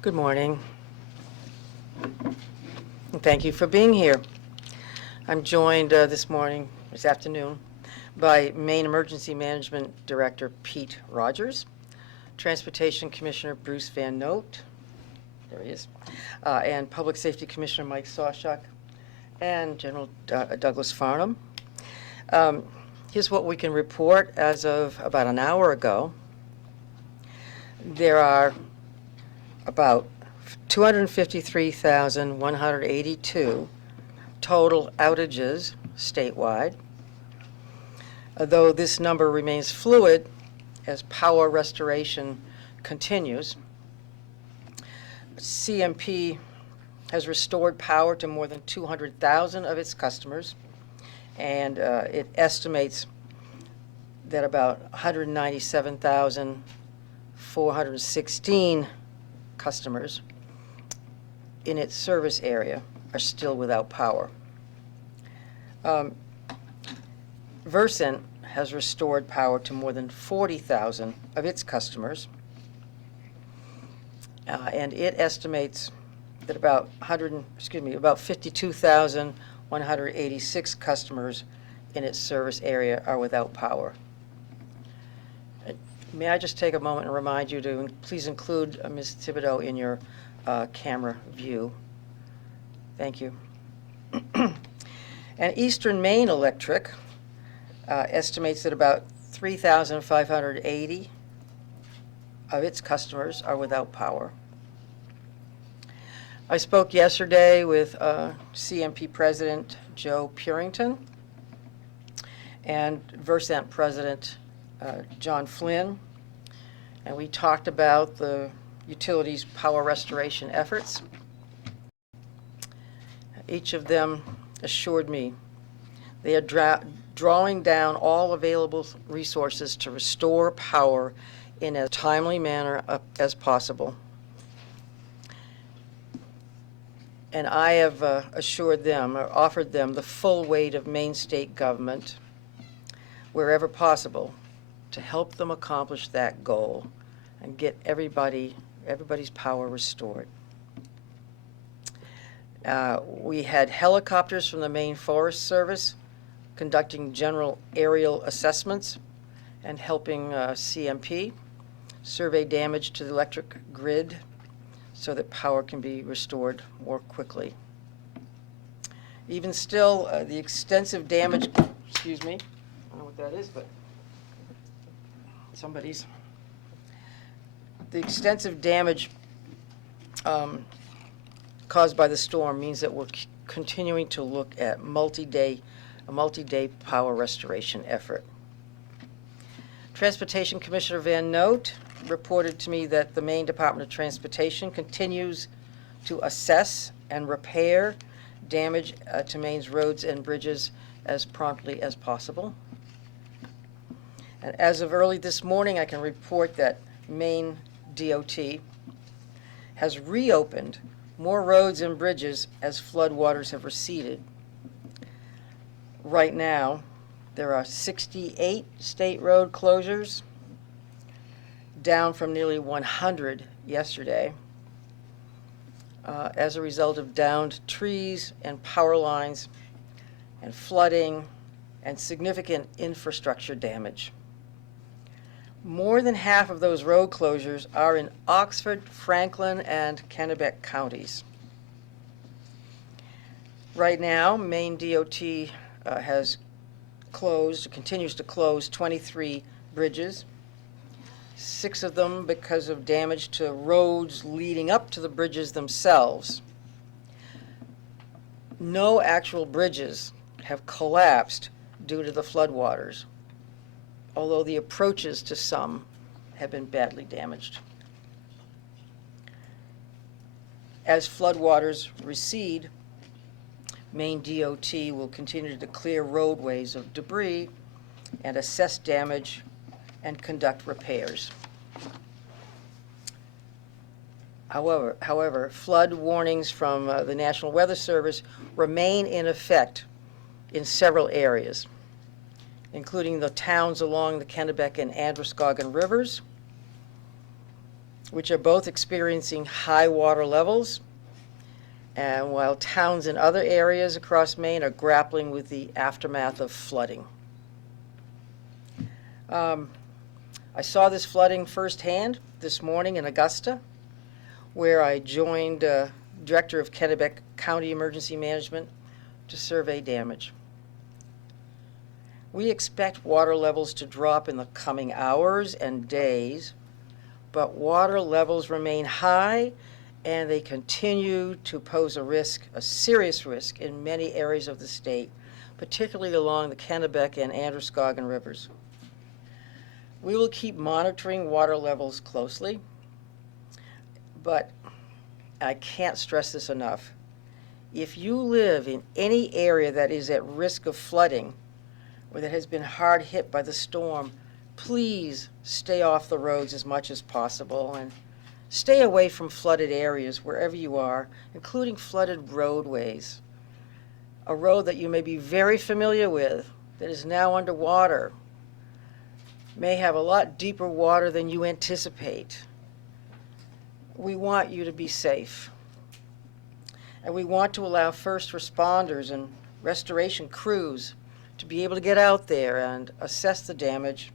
Good morning, and thank you for being here. I'm joined this afternoon, by Maine Emergency Management Director Pete Rogers, Transportation Commissioner Bruce Van Note, there he is, and Public Safety Commissioner Mike Sawchuk, and General Douglas Farnham. Here's what we can report as of about an hour ago. There are about 253,182 total outages statewide, though this number remains fluid as power restoration continues. CMP has restored power to more than 200,000 of its customers, and it estimates that about 197,416 customers in its service area are still without power. Versant has restored power to more than 40,000 of its customers, and it estimates that about 52,186 customers in its service area are without power. May I just take a moment and remind you to please include Ms. Thibodeau in your camera view. Thank you. And Eastern Maine Electric estimates that about 3,580 of its customers are without power. I spoke yesterday with CMP President Joe Purington and Versant President John Flynn, and we talked about the utility's power restoration efforts. Each of them assured me they are drawing down all available resources to restore power in a timely manner as possible. And I have assured them, or offered them, the full weight of Maine state government, wherever possible, to help them accomplish that goal and get everybody's power restored. We had helicopters from the Maine Forest Service conducting general aerial assessments and helping CMP survey damage to the electric grid so that power can be restored more quickly. Even still, the extensive damage, excuse me, I don't know what that is, but the extensive damage caused by the storm means that we're continuing to look at a multi-day power restoration effort. Transportation Commissioner Van Note reported to me that the Maine Department of Transportation continues to assess and repair damage to Maine's roads and bridges as promptly as possible. And as of early this morning, I can report that Maine DOT has reopened more roads and bridges as floodwaters have receded. Right now, there are 68 state road closures, down from nearly 100 yesterday, as a result of downed trees and power lines and flooding and significant infrastructure damage. More than half of those road closures are in Oxford, Franklin, and Kennebec counties. Right now, Maine DOT continues to close 23 bridges, 6 of them because of damage to roads leading up to the bridges themselves. No actual bridges have collapsed due to the floodwaters, although the approaches to some have been badly damaged. As floodwaters recede, Maine DOT will continue to clear roadways of debris and assess damage and conduct repairs. However, flood warnings from the National Weather Service remain in effect in several areas, including the towns along the Kennebec and Androscoggin rivers, which are both experiencing high water levels, and while towns in other areas across Maine are grappling with the aftermath of flooding. I saw this flooding firsthand this morning in Augusta, where I joined Director of Kennebec County Emergency Management to survey damage. We expect water levels to drop in the coming hours and days, but water levels remain high and they continue to pose a serious risk in many areas of the state, particularly along the Kennebec and Androscoggin rivers. We will keep monitoring water levels closely, but I can't stress this enough. If you live in any area that is at risk of flooding or that has been hard hit by the storm, please stay off the roads as much as possible and stay away from flooded areas wherever you are, including flooded roadways. A road that you may be very familiar with that is now underwater may have a lot deeper water than you anticipate. We want you to be safe. And we want to allow first responders and restoration crews to be able to get out there and assess the damage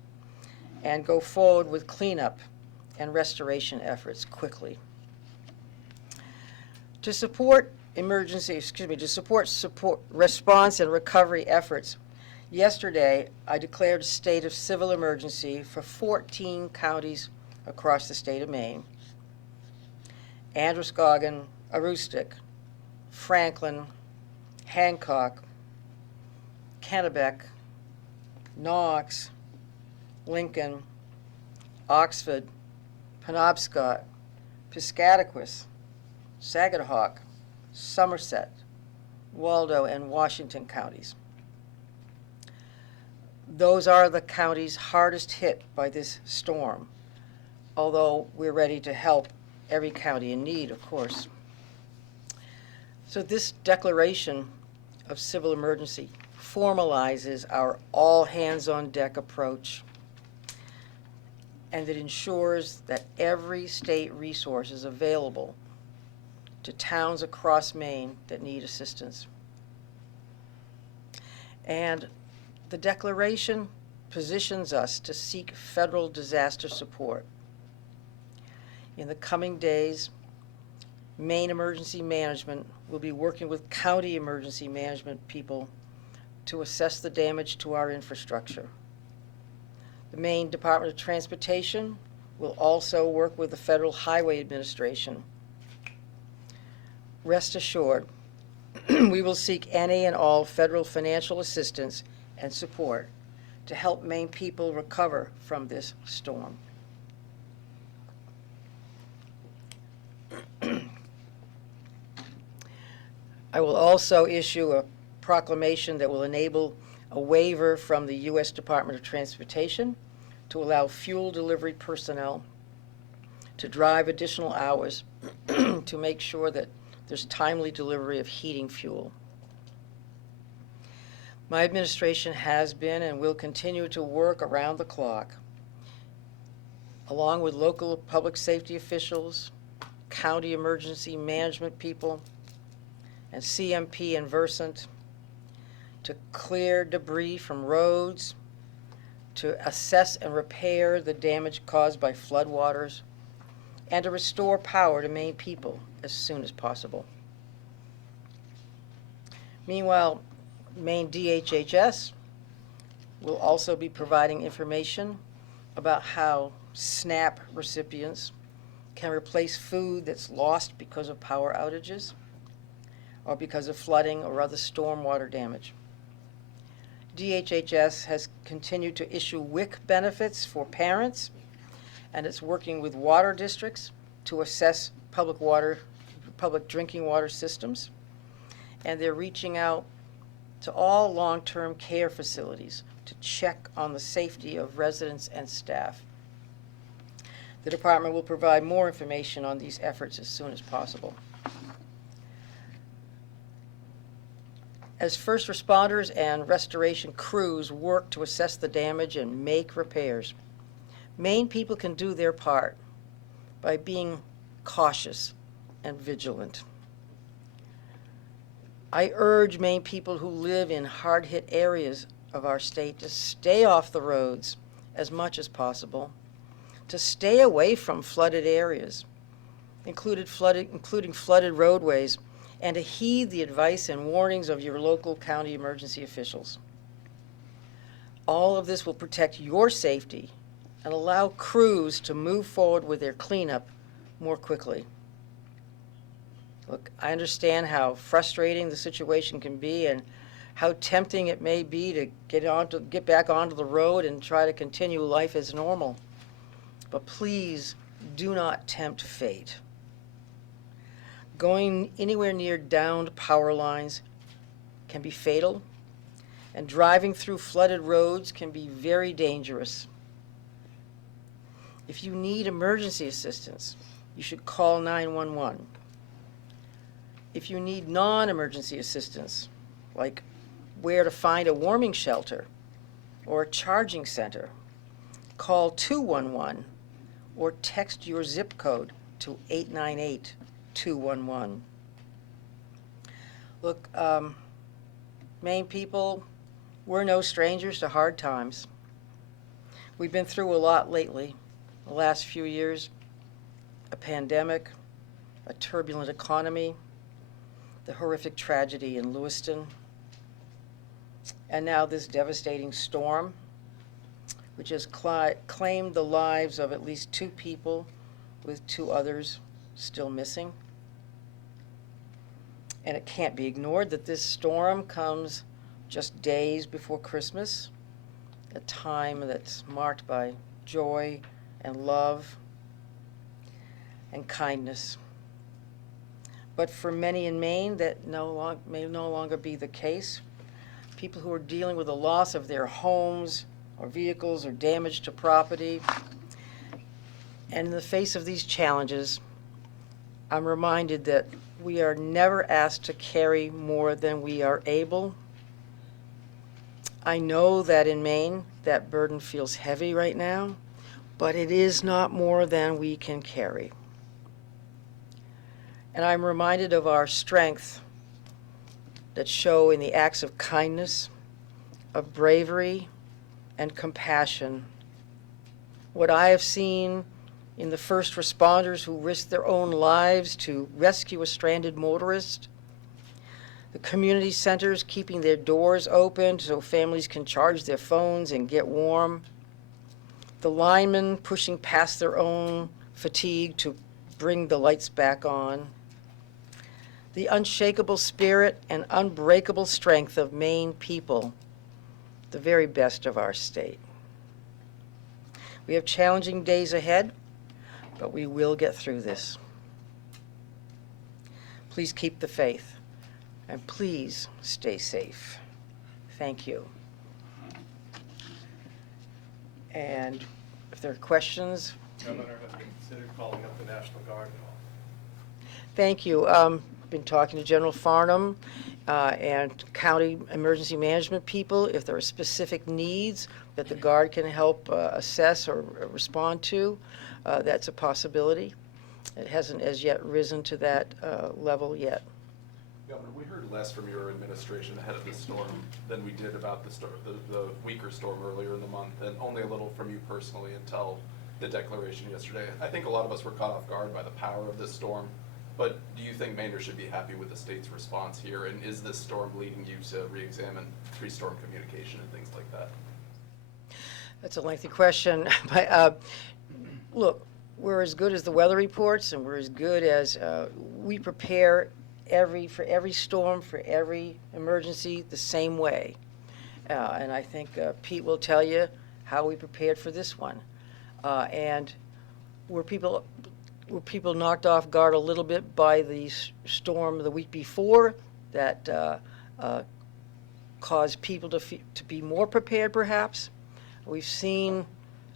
and go forward with cleanup and restoration efforts quickly. To support response and recovery efforts, yesterday I declared a state of civil emergency for 14 counties across the state of Maine: Androscoggin, Aroostook, Franklin, Hancock, Kennebec, Knox, Lincoln, Oxford, Penobscot, Piscataquis, Saginaw, Somerset, Waldo, and Washington counties. Those are the counties hardest hit by this storm, although we're ready to help every county in need, of course. So this declaration of civil emergency formalizes our all-hands-on-deck approach, and it ensures that every state resource is available to towns across Maine that need assistance. And the declaration positions us to seek federal disaster support. In the coming days, Maine Emergency Management will be working with county emergency management people to assess the damage to our infrastructure. The Maine Department of Transportation will also work with the Federal Highway Administration. Rest assured, we will seek any and all federal financial assistance and support to help Maine people recover from this storm. I will also issue a proclamation that will enable a waiver from the U.S. Department of Transportation to allow fuel delivery personnel to drive additional hours to make sure that there's timely delivery of heating fuel. My administration has been and will continue to work around the clock, along with local public safety officials, county emergency management people, and CMP and Versant, to clear debris from roads, to assess and repair the damage caused by floodwaters, and to restore power to Maine people as soon as possible. Meanwhile, Maine DHHS will also be providing information about how SNAP recipients can replace food that's lost because of power outages or because of flooding or other stormwater damage. DHHS has continued to issue WIC benefits for parents, and it's working with water districts to assess public drinking water systems, and they're reaching out to all long-term care facilities to check on the safety of residents and staff. The department will provide more information on these efforts as soon as possible. As first responders and restoration crews work to assess the damage and make repairs, Maine people can do their part by being cautious and vigilant. I urge Maine people who live in hard-hit areas of our state to stay off the roads as much as possible, to stay away from flooded areas, including flooded roadways, and to heed the advice and warnings of your local county emergency officials. All of this will protect your safety and allow crews to move forward with their cleanup more quickly. Look, I understand how frustrating the situation can be and how tempting it may be to get back onto the road and try to continue life as normal. But please do not tempt fate. Going anywhere near downed power lines can be fatal, and driving through flooded roads can be very dangerous. If you need emergency assistance, you should call 911. If you need non-emergency assistance, like where to find a warming shelter or a charging center, call 211 or text your zip code to 898-211. Look, Maine people, we're no strangers to hard times. We've been through a lot lately, the last few years, a pandemic, a turbulent economy, the horrific tragedy in Lewiston, and now this devastating storm, which has claimed the lives of at least 2 people, with 2 others still missing. And it can't be ignored that this storm comes just days before Christmas, a time that's marked by joy and love and kindness. But for many in Maine, that may no longer be the case. People who are dealing with the loss of their homes or vehicles or damage to property. And in the face of these challenges, I'm reminded that we are never asked to carry more than we are able. I know that in Maine, that burden feels heavy right now, but it is not more than we can carry. And I'm reminded of our strength that show in the acts of kindness, of bravery, and compassion. What I have seen in the first responders who risked their own lives to rescue a stranded motorist, the community centers keeping their doors open so families can charge their phones and get warm, the linemen pushing past their own fatigue to bring the lights back on, the unshakable spirit and unbreakable strength of Maine people, the very best of our state. We have challenging days ahead, but we will get through this. Please keep the faith, and please stay safe. Thank you. And if there are questions. Governor, have you considered calling up the National Guard at all? Thank you. Been talking to General Farnham and county emergency management people. If there are specific needs that the Guard can help assess or respond to, that's a possibility. It hasn't as yet risen to that level yet. Governor, we heard less from your administration ahead of the storm than we did about the weaker storm earlier in the month, and only a little from you personally until the declaration yesterday. I think a lot of us were caught off guard by the power of this storm, but do you think Mainers should be happy with the state's response here, and is this storm leading you to re-examine pre-storm communication and things like that? That's a lengthy question. But, look, we're as good as the weather reports, and we're as good as we prepare for every storm, for every emergency, the same way. And I think Pete will tell you how we prepared for this one. And were people knocked off guard a little bit by the storm the week before that caused people to be more prepared, perhaps? We've seen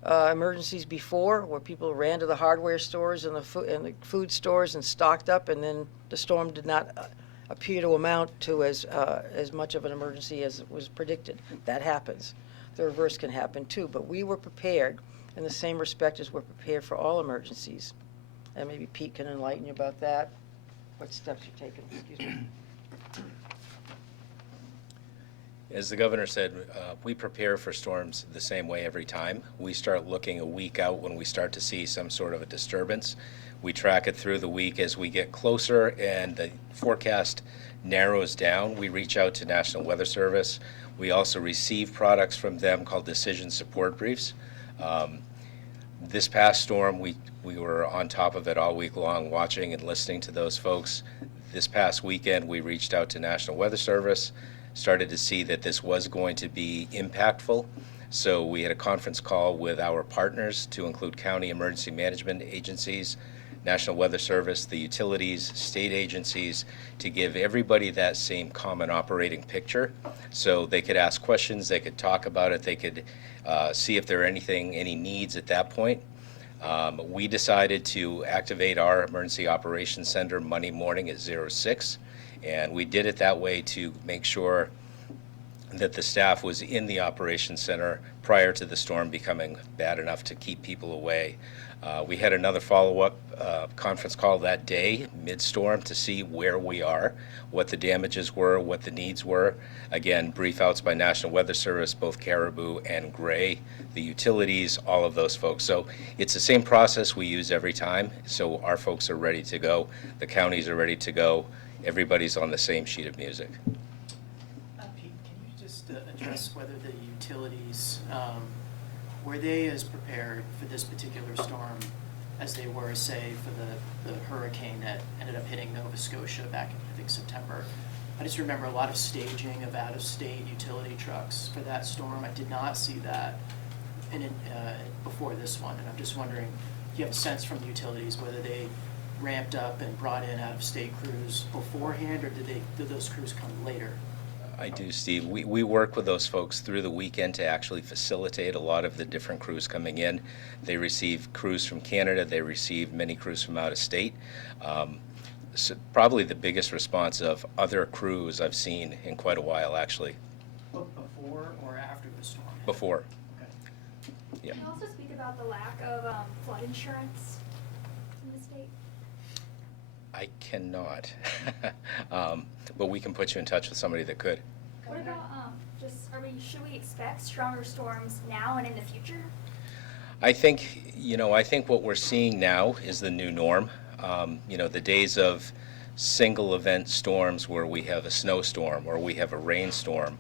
emergencies before where people ran to the hardware stores and the food stores and stocked up, and then the storm did not appear to amount to as much of an emergency as it was predicted. That happens. The reverse can happen too, but we were prepared in the same respect as we're prepared for all emergencies. and maybe Pete can enlighten you about that, what steps you're taking, excuse me. As the governor said, we prepare for storms the same way every time. We start looking a week out when we start to see some sort of a disturbance. We track it through the week as we get closer and the forecast narrows down. We reach out to National Weather Service. We also receive products from them called decision support briefs. This past storm, we were on top of it all week long, watching and listening to those folks. This past weekend, we reached out to National Weather Service, started to see that this was going to be impactful. So we had a conference call with our partners to include county emergency management agencies, National Weather Service, the utilities, state agencies, to give everybody that same common operating picture so they could ask questions, they could talk about it, they could see if there are any needs at that point. We decided to activate our Emergency Operations Center Monday morning at 06, and we did it that way to make sure that the staff was in the Operations Center prior to the storm becoming bad enough to keep people away. We had another follow-up conference call that day, mid-storm, to see where we are, what the damages were, what the needs were. Again, brief outs by National Weather Service, both Caribou and Gray, the utilities, all of those folks. So it's the same process we use every time, so our folks are ready to go, the counties are ready to go, everybody's on the same sheet of music. Pete, can you just address whether the utilities, were they as prepared for this particular storm as they were, say, for the hurricane that ended up hitting Nova Scotia back in, I think, September? I just remember a lot of staging of out-of-state utility trucks for that storm. I did not see that before this one, and I'm just wondering, do you have a sense from the utilities whether they ramped up and brought in out-of-state crews beforehand, or did those crews come later? I do, Steve. We work with those folks through the weekend to actually facilitate a lot of the different crews coming in. They receive crews from Canada. They receive many crews from out of state. So probably the biggest response of other crews I've seen in quite a while, actually. Before or after the storm? Before. Okay. Yeah. Can you also speak about the lack of flood insurance in the state? I cannot, but we can put you in touch with somebody that could. What about should we expect stronger storms now and in the future? I think what we're seeing now is the new norm. The days of single event storms where we have a snowstorm or we have a rainstorm,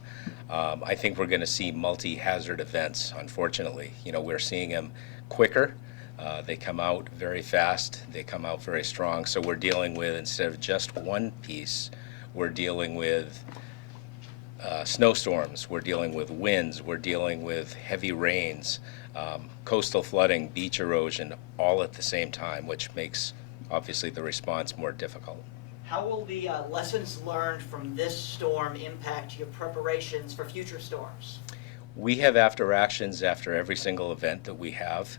I think we're going to see multi-hazard events, unfortunately. We're seeing them quicker. They come out very fast. They come out very strong. So we're dealing with, instead of just one piece, we're dealing with snowstorms. We're dealing with winds. We're dealing with heavy rains, coastal flooding, beach erosion, all at the same time, which makes, obviously, the response more difficult. How will the lessons learned from this storm impact your preparations for future storms? We have after actions after every single event that we have.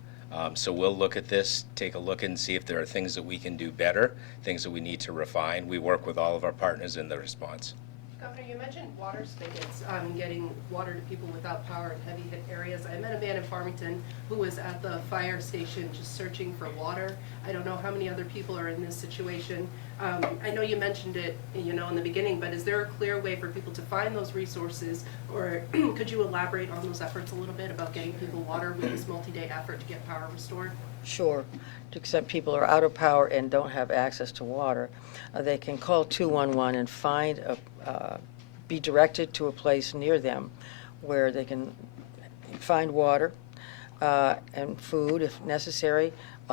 So we'll look at this, take a look and see if there are things that we can do better, things that we need to refine. We work with all of our partners in the response. Governor, you mentioned water spigots, getting water to people without power in heavy hit areas. I met a man in Farmington who was at the fire station just searching for water. I don't know how many other people are in this situation. I know you mentioned it, in the beginning, but is there a clear way for people to find those resources, or could you elaborate on those efforts a little bit about getting people water with this multi-day effort to get power restored? Sure. To extent people are out of power and don't have access to water, they can call 211 and be directed to a place near them where they can find water and food if necessary.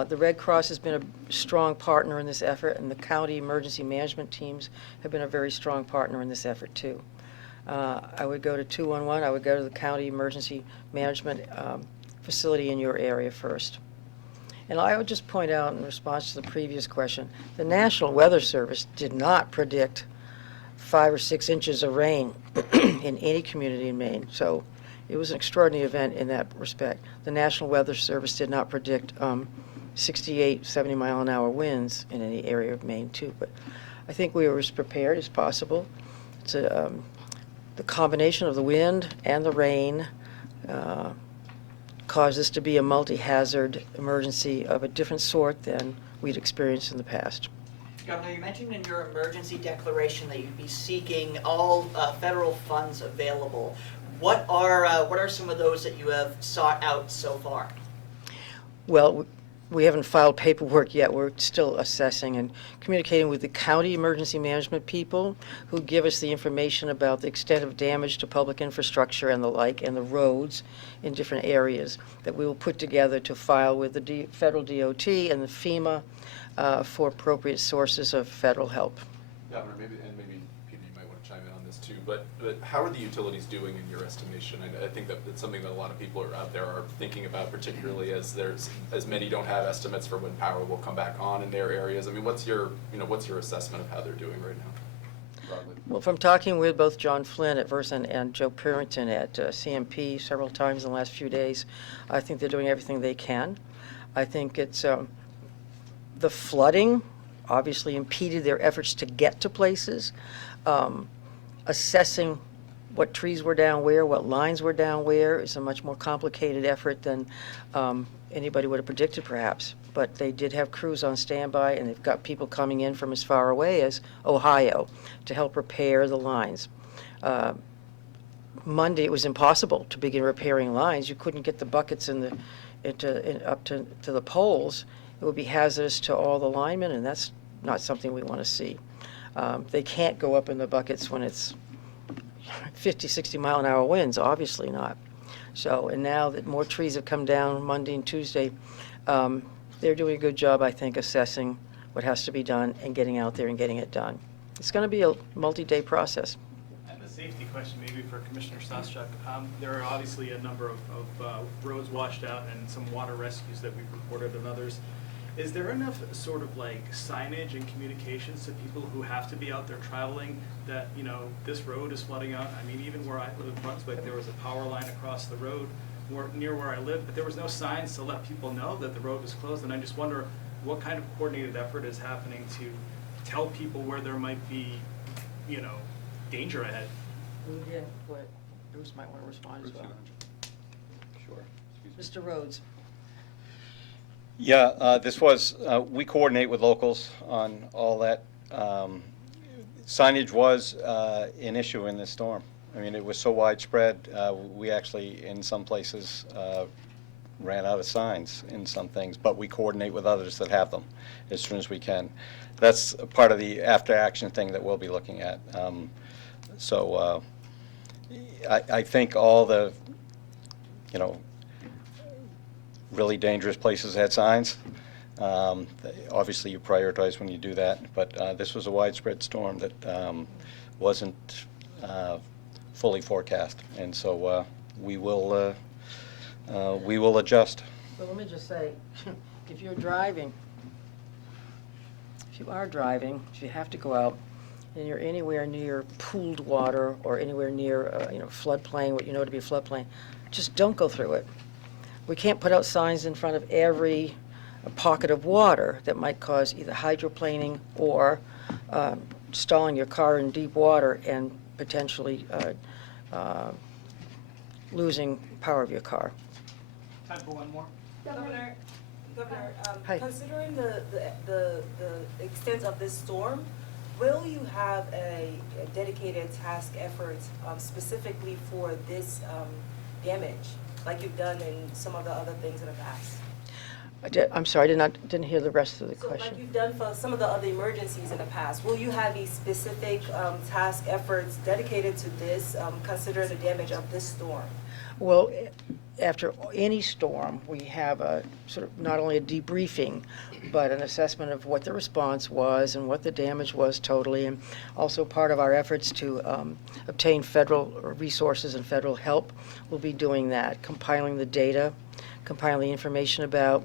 The Red Cross has been a strong partner in this effort, and the county emergency management teams have been a very strong partner in this effort too. I would go to 211. I would go to the county emergency management facility in your area first. And I would just point out, in response to the previous question, the National Weather Service did not predict 5 or 6 inches of rain in any community in Maine. So it was an extraordinary event in that respect. The National Weather Service did not predict 68, 70 mile an hour winds in any area of Maine too. But I think we were as prepared as possible. It's the combination of the wind and the rain cause this to be a multi-hazard emergency of a different sort than we'd experienced in the past. Governor, you mentioned in your emergency declaration that you'd be seeking all federal funds available. What are some of those that you have sought out so far? Well, we haven't filed paperwork yet. We're still assessing and communicating with the county emergency management people who give us the information about the extent of damage to public infrastructure and the like, and the roads in different areas that we will put together to file with the federal DOT and the FEMA for appropriate sources of federal help. Governor, maybe Peter, you might want to chime in on this too, but how are the utilities doing in your estimation? I think that it's something that a lot of people are out there are thinking about, particularly as many don't have estimates for when power will come back on in their areas. I mean, what's your assessment of how they're doing right now, broadly? Well, from talking with both John Flynn at Versant and Joe Purinton at CMP several times in the last few days, I think they're doing everything they can. I think it's the flooding obviously impeded their efforts to get to places. Assessing what trees were down where, what lines were down where is a much more complicated effort than anybody would have predicted perhaps. But they did have crews on standby, and they've got people coming in from as far away as Ohio to help repair the lines. Monday it was impossible to begin repairing lines. You couldn't get the buckets up to the poles. It would be hazardous to all the linemen, and that's not something we want to see. They can't go up in the buckets when it's 50, 60 mile an hour winds, obviously not. So, and now that more trees have come down Monday and Tuesday, they're doing a good job, I think, assessing what has to be done and getting out there and getting it done. It's going to be a multi-day process. And a safety question maybe for Commissioner Sawchuk. There are obviously a number of roads washed out and some water rescues that we've reported and others. Is there enough sort of like signage and communications to people who have to be out there traveling that, you know, this road is flooding out? I mean, even where I live in Brunswick, there was a power line across the road near where I live, but there was no signs to let people know that the road was closed. And I just wonder what kind of coordinated effort is happening to tell people where there might be, you know, danger ahead. Yeah, go ahead. Bruce might want to respond as well. Sure. Mr. Rhodes. Yeah, we coordinate with locals on all that. Signage was an issue in this storm. I mean, it was so widespread, we actually, in some places, ran out of signs in some things, but we coordinate with others that have them as soon as we can. That's a part of the after-action thing that we'll be looking at. I think all the, you know, really dangerous places had signs. Obviously, you prioritize when you do that, but this was a widespread storm that wasn't fully forecast, and so we will adjust. Well, let me just say, if you are driving, if you have to go out and you're anywhere near pooled water or anywhere near floodplain, what you know to be a floodplain, just don't go through it. We can't put out signs in front of every pocket of water that might cause either hydroplaning or stalling your car in deep water and potentially losing power of your car. Time for one more. Governor, Hi. Considering the extent of this storm, will you have a dedicated task effort specifically for this damage, like you've done in some of the other things in the past? I'm sorry, I didn't hear the rest of the So question. like you've done for some of the other emergencies in the past, will you have these specific task efforts dedicated to this, considering the damage of this storm? Well, after any storm, we have a sort of not only a debriefing, but an assessment of what the response was and what the damage was totally, and also part of our efforts to obtain federal resources and federal help. We'll be doing that, compiling the data, compiling the information about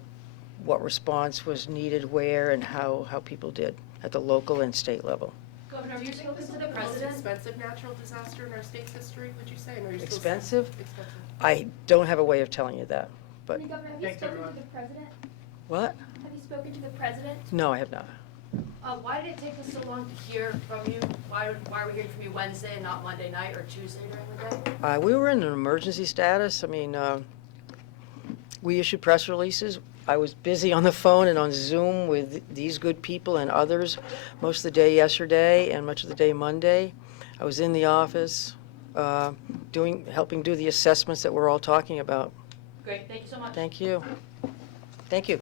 what response was needed where and how people did at the local and state level. Governor, have you spoken to the president? Expensive natural disaster in our state's history, would you say? And are you still- Expensive? Expensive. I don't have a way of telling you that, but Governor, have you Thank you, spoken to everyone. the president? what? Have you spoken to the president? No, I have not. Why did it take us so long to hear from you? Why are we hearing from you Wednesday and not Monday night or Tuesday during the day? We were in an emergency status. I mean, We issued press releases. I was busy on the phone and on Zoom with these good people and others most of the day yesterday and much of the day Monday. I was in the office helping do the assessments that we're all talking about. Great, thank you so much. Thank you. Thank you.